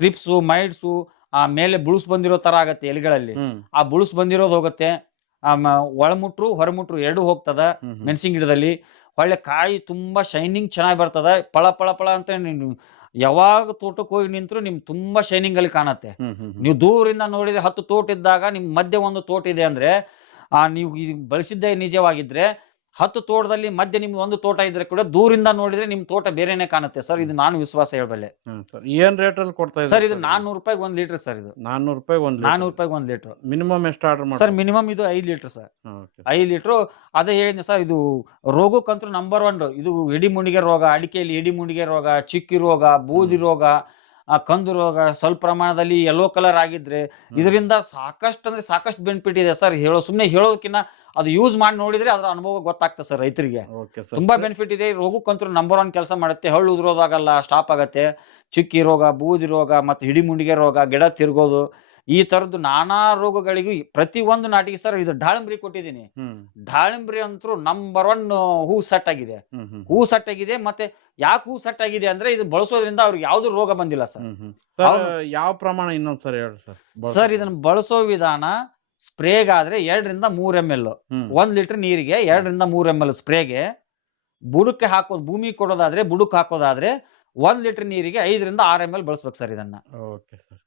Thrips ಮೈಡ್ಸು ಆ ಮೇಲೆ ಬುಳುಸ್ ಬಂದಿರೋ ತರ ಆಗತ್ತೆ ಎಲೆಗಳಲ್ಲಿ. ಆ ಬುಳುಸ್ ಬಂದಿರೋದು ಹೋಗುತ್ತೆ. ಒಳಮುಟ್ರು ಹೊರಮುಟ್ರು ಎರಡು ಹೋಗ್ತದ ಮೆಣಸಿನ ಗಿಡದಲ್ಲಿ. ಒಳ್ಳೆ ಕಾಯಿ ತುಂಬಾ ಶೈನಿಂಗ್ ಚೆನ್ನಾಗಿ ಬರ್ತದ. ಪಳ ಪಳ ಪಳ ಅಂತ ಯಾವಾಗ ತೋಟಕ್ಕೆ ಹೋಗಿ ನಿಂತ್ರು ನಿಮ್ ತುಂಬಾ ಶೈನಿಂಗ್ ಅಲ್ಲಿ ಕಾಣತ್ತೆ. ನೀವು ದೂರಿಂದ ನೋಡಿದ್ರೆ 10 ತೋಟ ಇದ್ದಾಗ ನಿಮ್ ಮಧ್ಯೆ ಒಂದು ತೋಟ ಇದೆ ಅಂದ್ರೆ ನೀವು ಬಳಸಿದ್ದೇ ನಿಜವಾಗಿದ್ರೆ 10 ತೋಟದಲ್ಲಿ ಮಧ್ಯೆ ನಿಮ್ದು ಒಂದು ತೋಟ ಇದ್ರೆ ಕೂಡ ದೂರಿಂದ ನೋಡಿದ್ರೆ ನಿಮ್ ತೋಟ ಬೇರೆನೆ ಕಾಣುತ್ತೆ ಸರ್. ಇದು ನಾನು ವಿಶ್ವಾಸ ಹೇಳಬಲ್ಲೆ. ಏನ್ ರೇಟ್ ಅಲ್ಲಿ ಕೊಡ್ತಾ ಇದ್ದೀರಾ ಸರ್? ಇದು 400 ರೂಪಾಯಿಗೆ 1 ಲೀಟರ್ ಸರ್. ಇದು 400 ರೂಪಾಯಿ 400 ರೂಪಾಯಿಗೆ 1 ಲೀಟರ್. ಮಿನಿಮಮ್ ಎಷ್ಟು ಆರ್ಡರ್ ಮಾಡಿ ಸರ್? ಮಿನಿಮಮ್ ಇದು 5 ಲೀಟರ್ ಸರ್. 5 ಲೀಟರ್. ಅದೇ ಹೇಳಿದ್ನೆ ಸರ್, ಇದು ರೋಗಕ್ಕಂತೂ ನಂಬರ್ 1. ಇದು ಎಡಿ ಮುಣಿಗೆ ರೋಗ, ಅಡಿಕೆಯಲ್ಲಿ ಎಡಿ ಮುಣಿಗೆ ರೋಗ, ಚಿಕ್ಕಿ ರೋಗ, ಬೂದಿ ರೋಗ, ಕಂದು ರೋಗ, ಸ್ವಲ್ಪ ಪ್ರಮಾಣದಲ್ಲಿ ಯೆಲ್ಲೋ ಕಲರ್ ಆಗಿದ್ರೆ ಇದರಿಂದ ಸಾಕಷ್ಟು ಅಂದ್ರೆ ಸಾಕಷ್ಟು ಬೆನಿಫಿಟ್ ಇದೆ ಸರ್. ಸುಮ್ನೆ ಹೇಳೋದಕ್ಕಿಂತ ಅದು ಯೂಸ್ ಮಾಡಿ ನೋಡಿದ್ರೆ ಅದರ ಅನುಭವ ಗೊತ್ತಾಗ್ತದೆ ಸರ್ ರೈತರಿಗೆ. ತುಂಬಾ ಬೆನಿಫಿಟ್ ಇದೆ. ರೋಗಕ್ಕಂತೂ ನಂಬರ್ 1 ಕೆಲಸ ಮಾಡುತ್ತೆ. ಹಳ್ಳು ಉದುರೋದಾಗಲ್ಲ, ಸ್ಟಾಪ್ ಆಗತ್ತೆ. ಚಿಕ್ಕಿ ರೋಗ, ಬೂದಿ ರೋಗ, ಮತ್ತೆ ಹಿಡಿ ಮುಂಡಿಗೆ ರೋಗ, ಗಿಡ ತಿರ್ಗೋದು, ಈ ತರದ್ದು ನಾನಾ ರೋಗಗಳಿಗೂ ಪ್ರತಿ ಒಂದು ನಾಟಿಗೆ ಸರ್ ಇದು ದಾಳಿಂಬ್ರಿ ಕೊಟ್ಟಿದ್ದೀನಿ. ದಾಳಿಂಬ್ರಿ ಅಂತೂ ನಂಬರ್ 1 ಹೂ ಸೆಟ್ ಆಗಿದೆ. ಹೂ ಸೆಟ್ ಆಗಿದೆ. ಮತ್ತೆ ಯಾಕೆ ಹೂ ಸೆಟ್ ಆಗಿದೆ ಅಂದ್ರೆ ಇದು ಬಳಸೋದ್ರಿಂದ ಅವ್ರಿಗೆ ಯಾವ್ದು ರೋಗ ಬಂದಿಲ್ಲ ಸರ್. ಯಾವ ಪ್ರಮಾಣ ಇನ್ನೊಂದ್ಸರಿ ಹೇಳಿ ಸರ್? ಸರ್ ಇದನ್ನ ಬಳಸೋ ವಿಧಾನ ಸ್ಪ್ರೇಗಾದ್ರೆ 2 ರಿಂದ 3 ml 1 ಲೀಟರ್ ನೀರಿಗೆ 2 ರಿಂದ 3 ml ಸ್ಪ್ರೇಗೆ. ಬುಡಕ್ಕೆ ಹಾಕೋದು, ಭೂಮಿ ಕೊಡೋದಾದ್ರೆ ಬುಡಕ್ಕೆ ಹಾಕೋದಾದ್ರೆ 1 ಲೀಟರ್ ನೀರಿಗೆ 5 ರಿಂದ 6 ml ಬಳಸ್ಬೇಕು ಸರ್ ಇದನ್ನ. Okay sir.